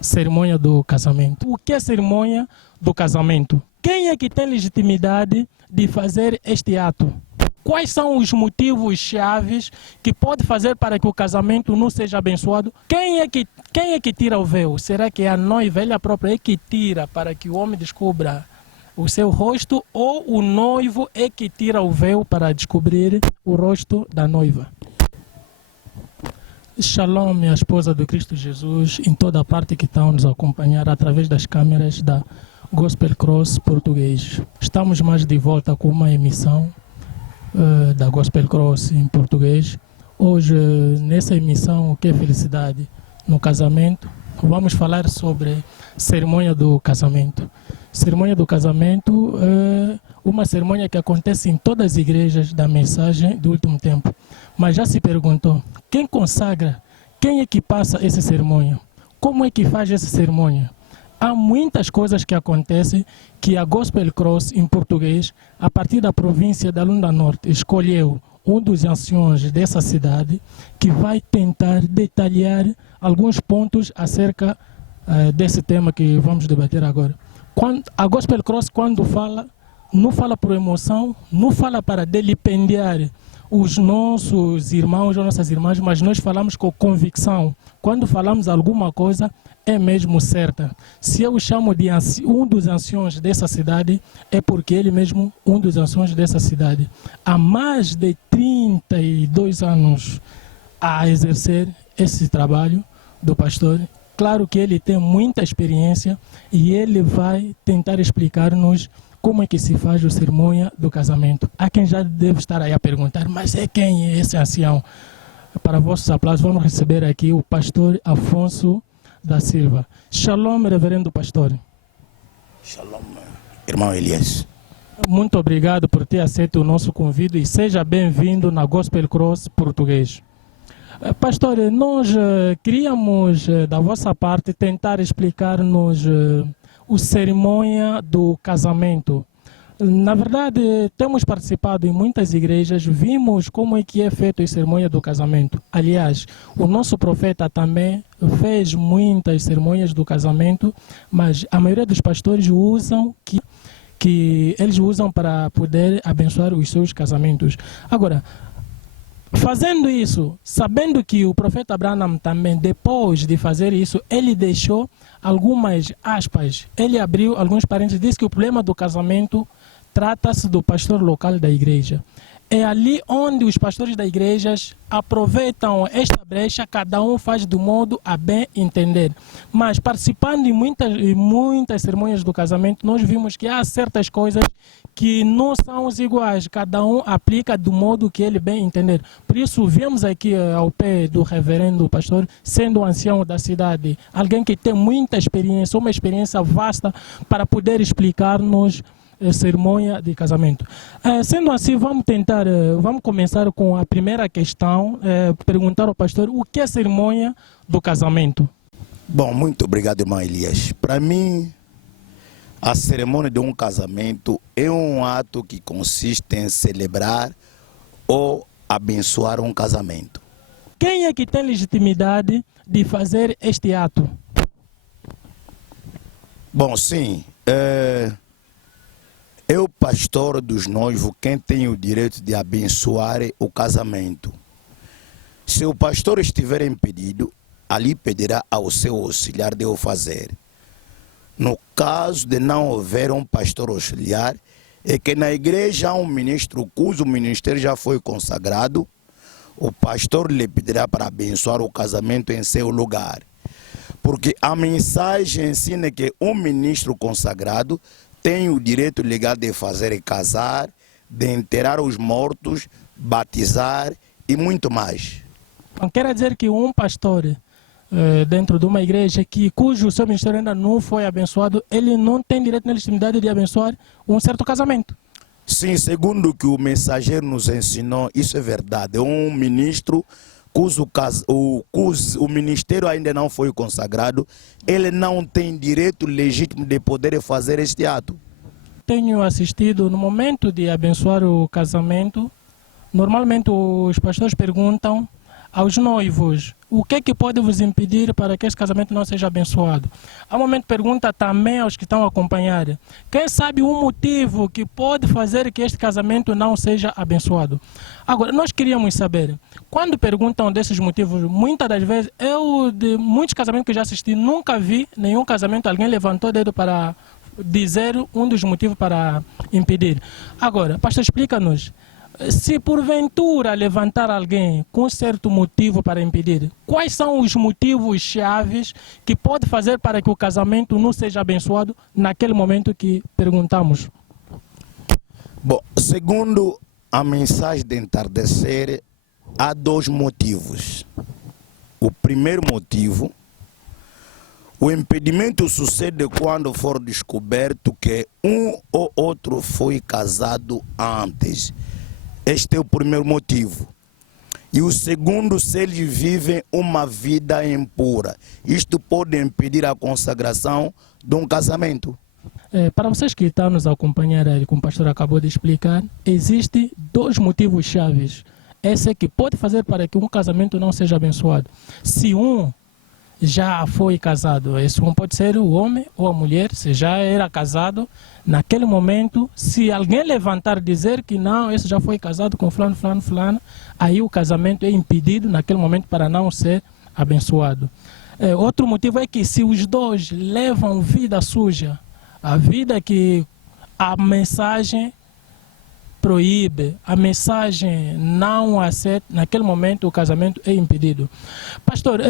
cerimônia do casamento. O que é cerimônia do casamento? Quem é que tem legitimidade de fazer este ato? Quais são os motivos chaves que pode fazer para que o casamento não seja abençoado? Quem é que tira o véu? Será que é a noiva, ela própria é que tira para que o homem descubra o seu rosto, ou o noivo é que tira o véu para descobrir o rosto da noiva? Shalom, minha esposa do Cristo Jesus, em toda parte que estão nos acompanhar através das câmeras da Gospel Cross Português. Estamos mais de volta com uma emissão da Gospel Cross em português. Hoje, nessa emissão, o que é felicidade no casamento, vamos falar sobre cerimônia do casamento. Cerimônia do casamento é uma cerimônia que acontece em todas as igrejas da mensagem do último tempo. Mas já se perguntou, quem consagra, quem é que passa essa cerimônia? Como é que faz essa cerimônia? Há muitas coisas que acontecem que a Gospel Cross, em português, a partir da província da Lunda Norte, escolheu um dos anciões dessa cidade que vai tentar detalhar alguns pontos acerca desse tema que vamos debater agora. A Gospel Cross, quando fala, não fala por emoção, não fala para delipendiar os nossos irmãos ou nossas irmãs, mas nós falamos com convicção. Quando falamos alguma coisa, é mesmo certa. Se eu chamo de um dos anciões dessa cidade, é porque ele mesmo, um dos anciões dessa cidade, há mais de 32 anos a exercer esse trabalho do pastor. Claro que ele tem muita experiência e ele vai tentar explicar-nos como é que se faz a cerimônia do casamento. Há quem já deve estar aí a perguntar, mas quem é esse ancião? Para vossos aplausos, vamos receber aqui o pastor Afonso da Silva. Shalom, reverendo pastor. Shalom, irmão Elias. Muito obrigado por ter aceito o nosso convite e seja bem-vindo na Gospel Cross Português. Pastor, nós queríamos, da vossa parte, tentar explicar-nos a cerimônia do casamento. Na verdade, temos participado em muitas igrejas, vimos como é que é feita a cerimônia do casamento. Aliás, o nosso profeta também fez muitas cerimônias do casamento, mas a maioria dos pastores usam que eles usam para poder abençoar os seus casamentos. Agora, fazendo isso, sabendo que o profeta Abraham também, depois de fazer isso, ele deixou algumas aspas, ele abriu alguns parênteses, disse que o problema do casamento trata-se do pastor local da igreja. É ali onde os pastores da igreja aproveitam esta brecha, cada um faz do modo a bem entender. Mas participando em muitas cerimônias do casamento, nós vimos que há certas coisas que não são iguais, cada um aplica do modo que ele bem entender. Por isso, viemos aqui ao pé do reverendo pastor, sendo o ancião da cidade, alguém que tem muita experiência, uma experiência vasta para poder explicar-nos cerimônia de casamento. Sendo assim, vamos começar com a primeira questão, perguntar ao pastor o que é cerimônia do casamento. Bom, muito obrigado, irmão Elias. Para mim, a cerimônia de um casamento é um ato que consiste em celebrar ou abençoar um casamento. Quem é que tem legitimidade de fazer este ato? Bom, sim, é o pastor dos noivos quem tem o direito de abençoar o casamento. Se o pastor estiver impedido, ali pedirá ao seu auxiliar de o fazer. No caso de não haver um pastor auxiliar, é que na igreja há um ministro cujo ministério já foi consagrado, o pastor lhe pedirá para abençoar o casamento em seu lugar. Porque a mensagem ensina que um ministro consagrado tem o direito legal de fazer casar, de enterrar os mortos, batizar e muito mais. Não quer dizer que um pastor dentro de uma igreja cujo seu ministério ainda não foi abençoado, ele não tem direito na legitimidade de abençoar um certo casamento? Sim, segundo o que o mensageiro nos ensinou, isso é verdade. Um ministro cujo o ministério ainda não foi consagrado, ele não tem direito legítimo de poder fazer este ato. Tenho assistido, no momento de abençoar o casamento, normalmente os pastores perguntam aos noivos, o que é que pode vos impedir para que este casamento não seja abençoado? Há um momento pergunta também aos que estão a acompanhar. Quem sabe um motivo que pode fazer que este casamento não seja abençoado? Agora, nós queríamos saber, quando perguntam desses motivos, muitas das vezes, eu de muitos casamentos que já assisti, nunca vi nenhum casamento, alguém levantou o dedo para dizer um dos motivos para impedir. Agora, pastor, explica-nos. Se porventura levantar alguém com certo motivo para impedir, quais são os motivos chaves que pode fazer para que o casamento não seja abençoado naquele momento que perguntamos? Bom, segundo a mensagem de entardecer, há dois motivos. O primeiro motivo, o impedimento sucede quando for descoberto que um ou outro foi casado antes. Este é o primeiro motivo. E o segundo, se eles vivem uma vida impura. Isto pode impedir a consagração de um casamento. Para vocês que estão nos acompanhando, como o pastor acabou de explicar, existem dois motivos chaves. Esse é que pode fazer para que um casamento não seja abençoado. Se um já foi casado, esse um pode ser o homem ou a mulher, se já era casado, naquele momento, se alguém levantar e dizer que não, esse já foi casado com fulano, fulano, fulano, aí o casamento é impedido naquele momento para não ser abençoado. Outro motivo é que se os dois levam vida suja, a vida que a mensagem proíbe, a mensagem não aceita, naquele momento o casamento é impedido. Pastor,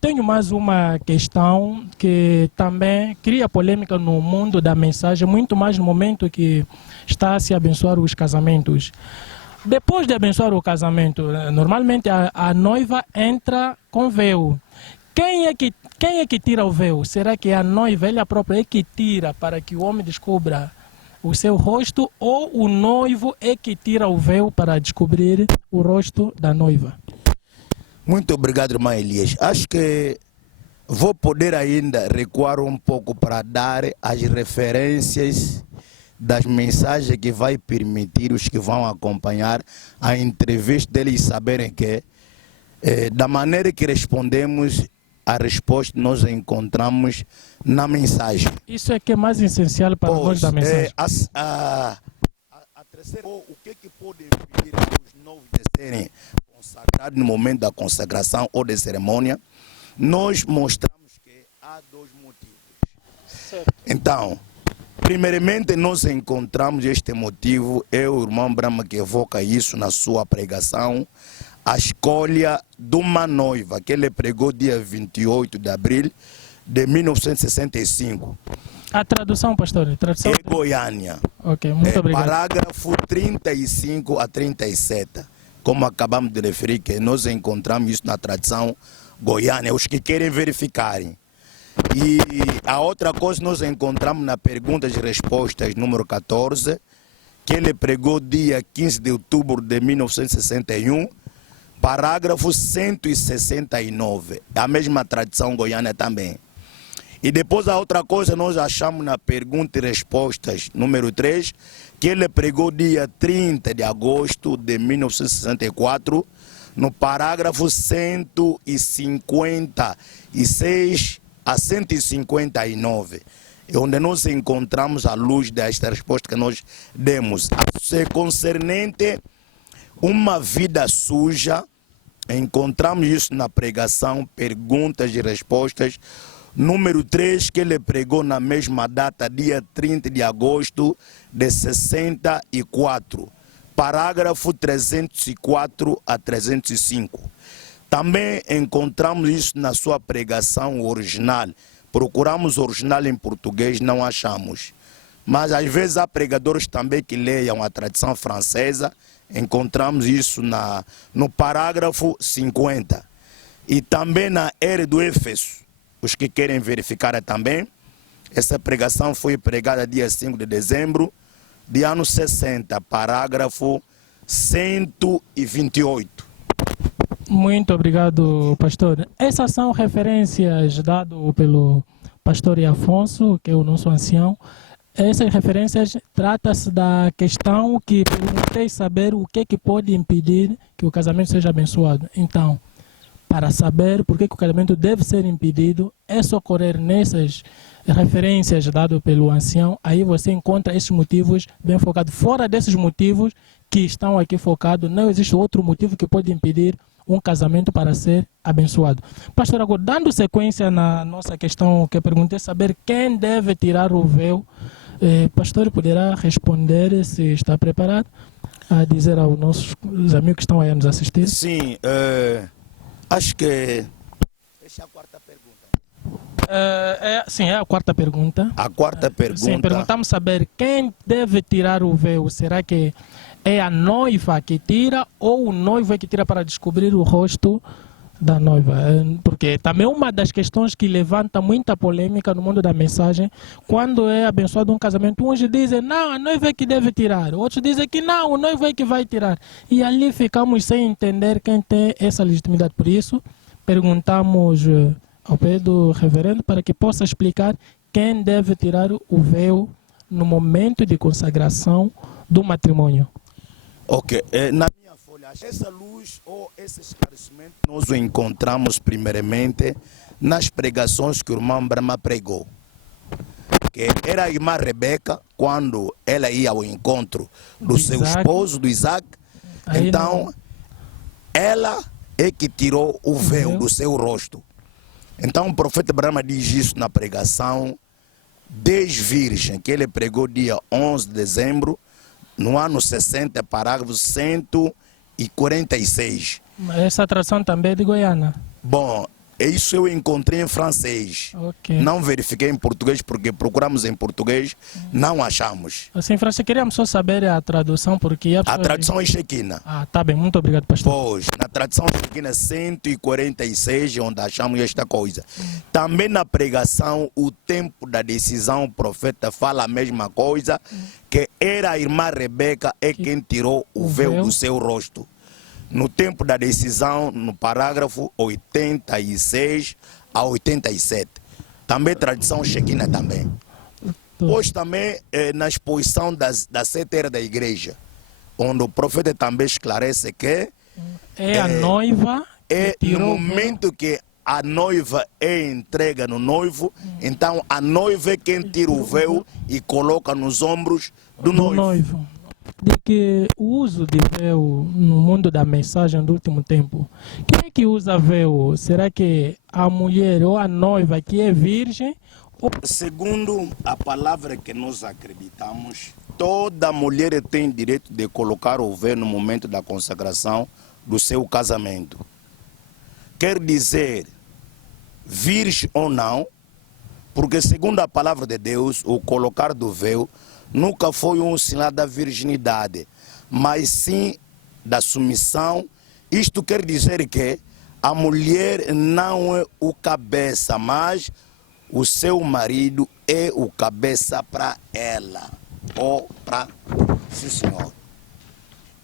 tenho mais uma questão que também cria polêmica no mundo da mensagem, muito mais no momento que está a se abençoar os casamentos. Depois de abençoar o casamento, normalmente a noiva entra com véu. Quem é que tira o véu? Será que a noiva, ela própria, é que tira para que o homem descubra o seu rosto, ou o noivo é que tira o véu para descobrir o rosto da noiva? Muito obrigado, irmã Elias. Acho que vou poder ainda recuar um pouco para dar as referências das mensagens que vai permitir os que vão acompanhar a entrevista deles saberem que, da maneira que respondemos, a resposta nós encontramos na mensagem. Isso é que é mais essencial para nós da mensagem. A terceira, o que pode impedir os noivos de serem consagrados no momento da consagração ou de cerimônia? Nós mostramos que há dois motivos. Certo. Então, primeiramente nós encontramos este motivo, o irmão Brahma que evoca isso na sua pregação, a escolha de uma noiva que ele pregou dia 28 de abril de 1965. A tradução, pastor? Tradução? É Goiânia. Ok, muito obrigado. Parágrafo 35 a 37. Como acabamos de referir, que nós encontramos isso na tradução Goiânia, os que querem verificarem. E a outra coisa nós encontramos na perguntas e respostas número 14, que ele pregou dia 15 de outubro de 1961, parágrafo 169, a mesma tradição goiana também. E depois a outra coisa nós achamos na pergunta e respostas número 3, que ele pregou dia 30 de agosto de 1964, no parágrafo 156 a 159, onde nós encontramos a luz desta resposta que nós demos. Se concernente uma vida suja, encontramos isso na pregação, perguntas e respostas, número 3, que ele pregou na mesma data, dia 30 de agosto de 64, parágrafo 304 a 305. Também encontramos isso na sua pregação original. Procuramos o original em português, não achamos. Mas às vezes há pregadores também que leiam a tradição francesa. Encontramos isso no parágrafo 50. E também na era do Éfeso. Os que querem verificar também. Essa pregação foi pregada dia 5 de dezembro de ano 60, parágrafo 128. Muito obrigado, pastor. Essas são referências dadas pelo pastor Afonso, que é o nosso ancião. essas referências trata-se da questão que perguntei saber o que pode impedir que o casamento seja abençoado. Então, para saber por que o casamento deve ser impedido, é socorrer nessas referências dadas pelo ancião, aí você encontra esses motivos bem focados. Fora desses motivos que estão aqui focados, não existe outro motivo que pode impedir um casamento para ser abençoado. Pastor, agora, dando sequência na nossa questão que eu perguntei, saber quem deve tirar o véu, pastor poderá responder, se está preparado, a dizer aos nossos amigos que estão aí a nos assistir? Sim, acho que essa é a quarta pergunta. Sim, é a quarta pergunta. A quarta pergunta. Sim, perguntamos saber quem deve tirar o véu. Será que é a noiva que tira ou o noivo é que tira para descobrir o rosto da noiva? Porque também uma das questões que levanta muita polêmica no mundo da mensagem, quando é abençoado um casamento, uns dizem, não, a noiva é que deve tirar. Outros dizem que não, o noivo é que vai tirar. E ali ficamos sem entender quem tem essa legitimidade. Por isso, perguntamos ao pé do reverendo para que possa explicar quem deve tirar o véu no momento de consagração do matrimônio. Ok, na minha folha, essa luz ou esse esclarecimento nós o encontramos primeiramente nas pregações que o irmão Brahma pregou. Que era a irmã Rebeca, quando ela ia ao encontro do seu esposo, do Isaac, Aí então ela é que tirou o véu do seu rosto. Então o profeta Brahma diz isso na pregação 10 virgens, que ele pregou dia 11 de dezembro, no ano 60, parágrafo 146. Essa tradução também é de Goiânia. Bom, isso eu encontrei em francês. Okay. Não verifiquei em português, porque procuramos em português, não achamos. Assim, Francisco, queríamos só saber a tradução, porque... A tradução é Shekinah. Ah, tá bem, muito obrigado, pastor. Pois, na tradução Shekinah 146, onde achamos esta coisa. Também na pregação, o tempo da decisão, o profeta fala a mesma coisa, que era a irmã Rebeca quem tirou o véu do seu rosto. No tempo da decisão, no parágrafo 86 a 87. Também tradição Shekinah também. Pois também na exposição da sete era da igreja, onde o profeta também esclarece que a noiva no momento que a noiva é entrega no noivo, então a noiva é quem tira o véu e coloca nos ombros do noivo. De que o uso de véu no mundo da mensagem do último tempo, quem é que usa véu? Será que a mulher ou a noiva que é virgem? Segundo a palavra que nós acreditamos, toda mulher tem direito de colocar o véu no momento da consagração do seu casamento. Quer dizer, virgem ou não, porque segundo a palavra de Deus, o colocar do véu nunca foi um sinal da virginidade, mas sim da submissão. Isto quer dizer que a mulher não é o cabeça, mas o seu marido é o cabeça para ela, ou para sim, senhor.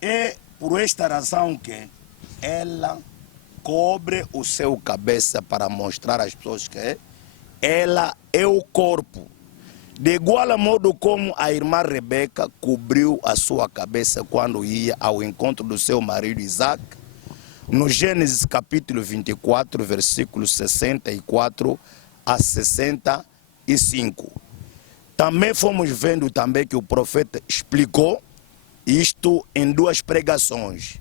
É por esta razão que ela cobre o seu cabeça para mostrar às pessoas que ela é o corpo. De igual modo como a irmã Rebeca cobriu a sua cabeça quando ia ao encontro do seu marido Isaac, no Gênesis capítulo 24, versículos 64 a 65. Também fomos vendo também que o profeta explicou isto em 2 pregações.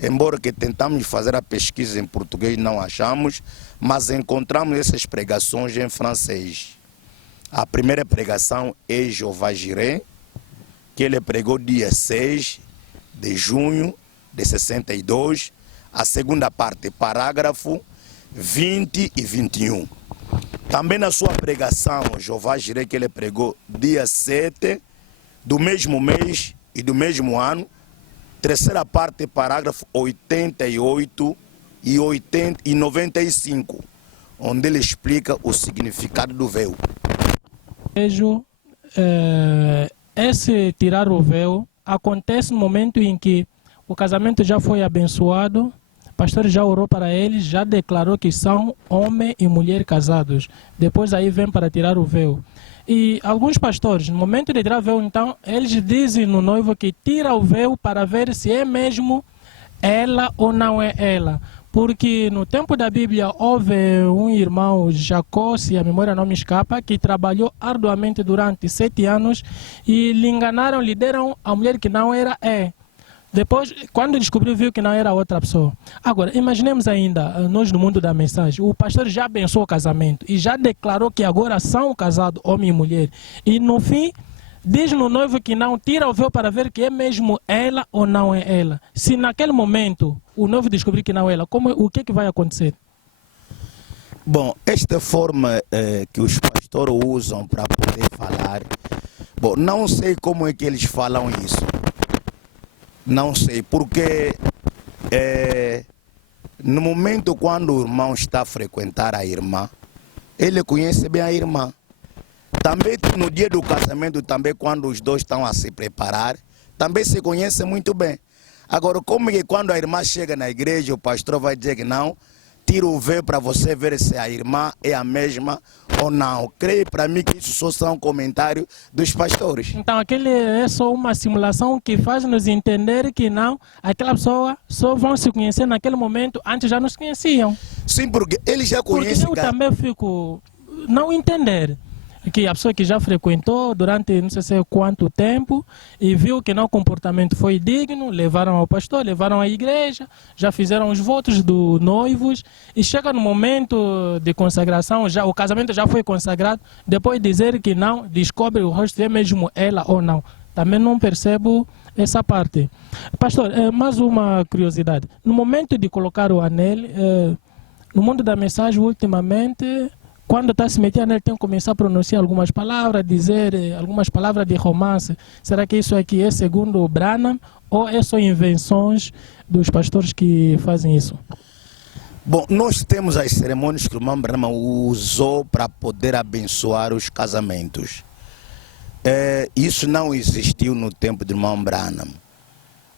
Embora que tentamos fazer a pesquisa em português, não achamos, mas encontramos essas pregações em francês. A primeira pregação é Jeová Jireh, que ele pregou dia 6 de junho de 62. A segunda parte, parágrafo 20 e 21. Também na sua pregação, Jeová Jireh, que ele pregou dia 7 do mesmo mês e do mesmo ano. Terceira parte, parágrafo 88 e 95, onde ele explica o significado do véu. Vejo, esse tirar o véu acontece no momento em que o casamento já foi abençoado, o pastor já orou para eles, já declarou que são homem e mulher casados. Depois aí vem para tirar o véu. E alguns pastores, no momento de tirar o véu, então, eles dizem no noivo que tira o véu para ver se é mesmo ela ou não é ela. Porque no tempo da Bíblia houve um irmão, Jacó, se a memória não me escapa, que trabalhou arduamente durante 7 anos e lhe enganaram, lhe deram a mulher que não era Depois, quando descobriu, viu que não era outra pessoa. Agora, imaginemos ainda, nós no mundo da mensagem, o pastor já abençoou o casamento e já declarou que agora são casados, homem e mulher. E no fim, diz no noivo que não tira o véu para ver que é mesmo ela ou não é ela. Se naquele momento o noivo descobrir que não é ela, o que vai acontecer? Bom, esta forma que os pastores usam para poder falar, bom, não sei como é que eles falam isso. Não sei, porque no momento quando o irmão está a frequentar a irmã, ele conhece bem a irmã. Também no dia do casamento, também quando os dois estão a se preparar, também se conhecem muito bem. Agora, como é que quando a irmã chega na igreja, o pastor vai dizer que não, tira o véu para você ver se a irmã é a mesma ou não. Creio para mim que isso só são comentários dos pastores. Então, aquele é só uma simulação que faz nos entender que não, aquela pessoa só vão se conhecer naquele momento, antes já nos conheciam. Sim, porque eles já conhecem. Porque eu também fico não entender que a pessoa que já frequentou durante não sei quanto tempo e viu que não, o comportamento foi digno, levaram ao pastor, levaram à igreja, já fizeram os votos do noivos e chega no momento de consagração, já o casamento já foi consagrado, depois dizer que não, descobre o rosto, é mesmo ela ou não. Também não percebo essa parte. Pastor, mais uma curiosidade. No momento de colocar o anel, no mundo da mensagem, ultimamente, quando está se metendo, ele tem que começar a pronunciar algumas palavras, dizer algumas palavras de romance. Será que isso aqui é segundo o Branham ou é só invenções dos pastores que fazem isso? Bom, nós temos as cerimônias que o irmão Branham usou para poder abençoar os casamentos. Isso não existiu no tempo do irmão Branham.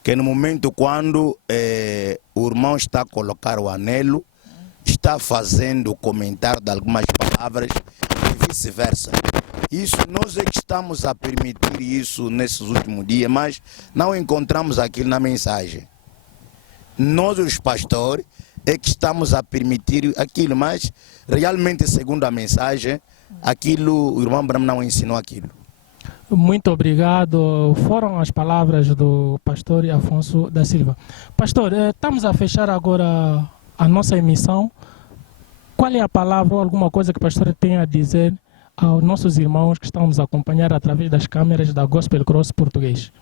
Que no momento quando o irmão está a colocar o anelo, está fazendo o comentário de algumas palavras e vice-versa. Isso, nós é que estamos a permitir isso nesses últimos dias, mas não encontramos aquilo na mensagem. Nós, os pastores, é que estamos a permitir aquilo, mas realmente, segundo a mensagem, aquilo, o irmão Branham não ensinou aquilo. Muito obrigado. Foram as palavras do pastor Afonso da Silva. Pastor, estamos a fechar agora a nossa emissão. Qual é a palavra ou alguma coisa que o pastor tem a dizer aos nossos irmãos que estão nos acompanhar através das câmeras da Gospel Cross Português?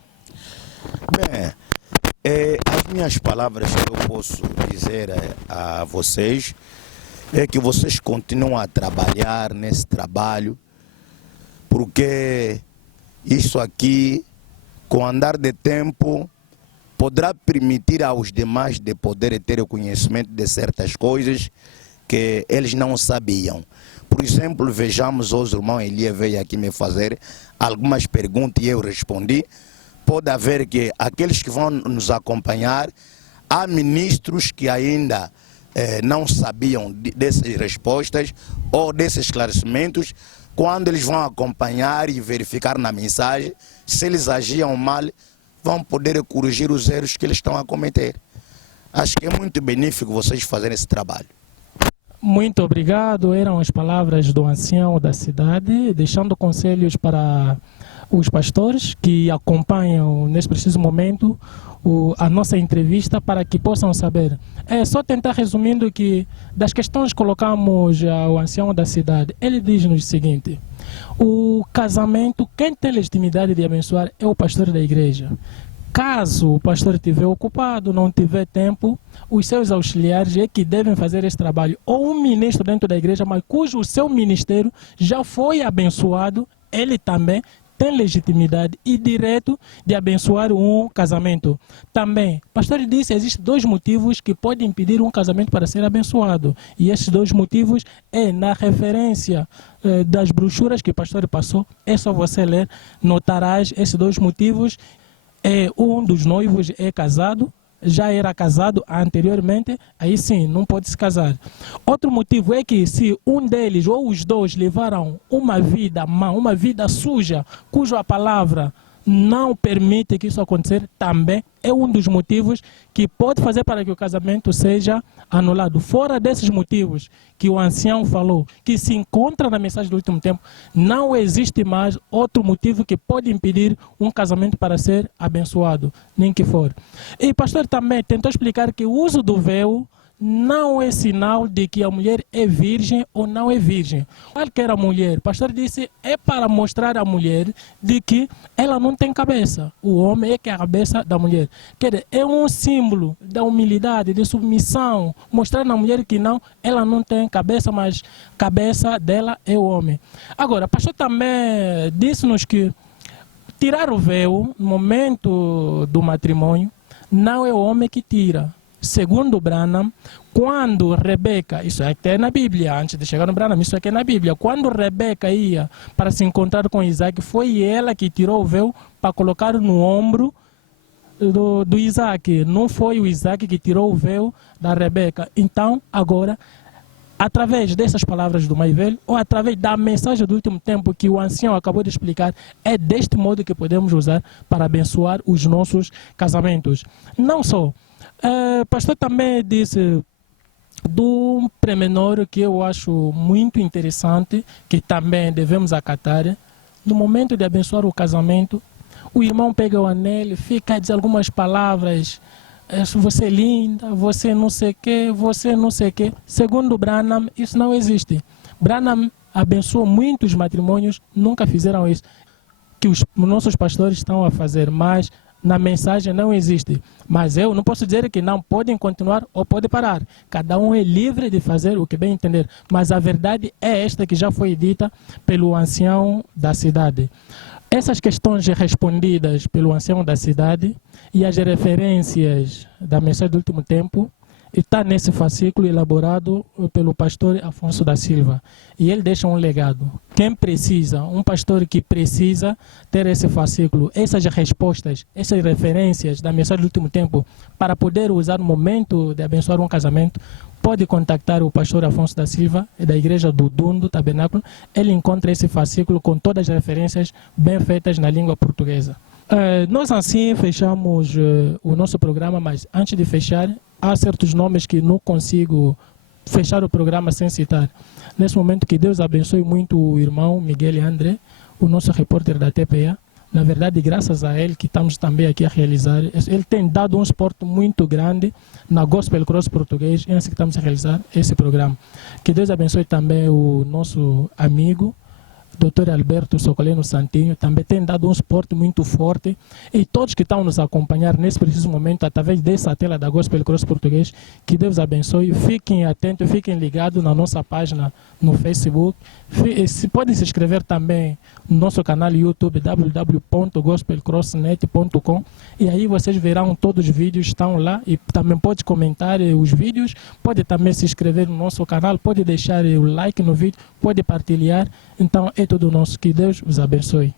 Bem, as minhas palavras que eu posso dizer a vocês é que vocês continuam a trabalhar nesse trabalho, porque isso aqui, com o andar de tempo, poderá permitir aos demais de poder ter o conhecimento de certas coisas que eles não sabiam. Por exemplo, vejamos, hoje o irmão Elia veio aqui me fazer algumas perguntas e eu respondi. Pode haver que aqueles que vão nos acompanhar, há ministros que ainda não sabiam dessas respostas ou desses esclarecimentos. Quando eles vão acompanhar e verificar na mensagem, se eles agiam mal, vão poder corrigir os erros que eles estão a cometer. Acho que é muito benéfico vocês fazerem esse trabalho. Muito obrigado. Eram as palavras do ancião da cidade, deixando conselhos para os pastores que acompanham nesse preciso momento a nossa entrevista para que possam saber. É só tentar resumindo que das questões que colocamos ao ancião da cidade, ele diz-nos o seguinte: o casamento, quem tem legitimidade de abençoar é o pastor da igreja. Caso o pastor estiver ocupado, não tiver tempo, os seus auxiliares é que devem fazer esse trabalho. Ou um ministro dentro da igreja, mas cujo o seu ministério já foi abençoado, ele também tem legitimidade e direito de abençoar um casamento. Também, o pastor disse que existem 2 motivos que podem impedir um casamento para ser abençoado. E esses 2 motivos é na referência das brochuras que o pastor passou. É só você ler, notarás esses 2 motivos. Um dos noivos é casado já era casado anteriormente, aí sim, não pode se casar. Outro motivo é que se um deles ou os dois levaram uma vida má, uma vida suja, cuja palavra não permite que isso aconteça, também é um dos motivos que pode fazer para que o casamento seja anulado. Fora desses motivos que o ancião falou, que se encontra na mensagem do último tempo, não existe mais outro motivo que pode impedir um casamento para ser abençoado, nem que for. E o pastor também tentou explicar que o uso do véu não é sinal de que a mulher é virgem ou não é virgem. Qualquer mulher, o pastor disse, é para mostrar à mulher de que ela não tem cabeça. O homem é que é a cabeça da mulher. Quer dizer, é um símbolo da humildade, de submissão, mostrar na mulher que não, ela não tem cabeça, mas a cabeça dela é o homem. Agora, o pastor também disse-nos que tirar o véu no momento do matrimônio não é o homem que tira. Segundo Branham, quando Rebeca, isso aqui é na Bíblia, antes de chegar no Branham, isso aqui é na Bíblia, quando Rebeca ia para se encontrar com Isaac, foi ela que tirou o véu para colocar no ombro do Isaac, não foi o Isaac que tirou o véu da Rebeca. Então, agora, através dessas palavras do mais velho, ou através da mensagem do último tempo que o ancião acabou de explicar, é deste modo que podemos usar para abençoar os nossos casamentos. Não só. O pastor também disse do pormenor que eu acho muito interessante, que também devemos acatar. No momento de abençoar o casamento, o irmão pega o anel, fica a dizer algumas palavras, você é linda, você não sei o que, você não sei o que. Segundo Branham, isso não existe. Branham abençoou muitos matrimônios, nunca fizeram isso, que os nossos pastores estão a fazer, mas na mensagem não existe. Mas eu não posso dizer que não podem continuar ou podem parar. Cada um é livre de fazer o que bem entender. Mas a verdade é esta que já foi dita pelo ancião da cidade. Essas questões respondidas pelo ancião da cidade e as referências da mensagem do último tempo está nesse fascículo elaborado pelo pastor Afonso da Silva. E ele deixa um legado. Quem precisa, um pastor que precisa ter esse fascículo, essas respostas, essas referências da mensagem do último tempo, para poder usar no momento de abençoar um casamento, pode contactar o pastor Afonso da Silva, da igreja do Dundo Tabernáculo. Ele encontra esse fascículo com todas as referências bem feitas na língua portuguesa. Nós assim fechamos o nosso programa, mas antes de fechar, há certos nomes que não consigo fechar o programa sem citar. Nesse momento, que Deus abençoe muito o irmão Miguel André, o nosso repórter da TPA. Na verdade, graças a ele que estamos também aqui a realizar, ele tem dado um suporte muito grande na Gospel Cross Português, é assim que estamos a realizar esse programa. Que Deus abençoe também o nosso amigo, Dr. Alberto Socoleno Santinho, também tem dado um suporte muito forte, e todos que estão nos acompanhar nesse preciso momento através dessa tela da Gospel Cross Português, que Deus abençoe, fiquem atentos, fiquem ligados na nossa página no Facebook, podem se inscrever também no nosso canal YouTube www.gospelcrossnet.com, e aí vocês verão todos os vídeos, estão lá, e também pode comentar os vídeos, pode também se inscrever no nosso canal, pode deixar o like no vídeo, pode partilhar. Então é tudo nosso, que Deus os abençoe.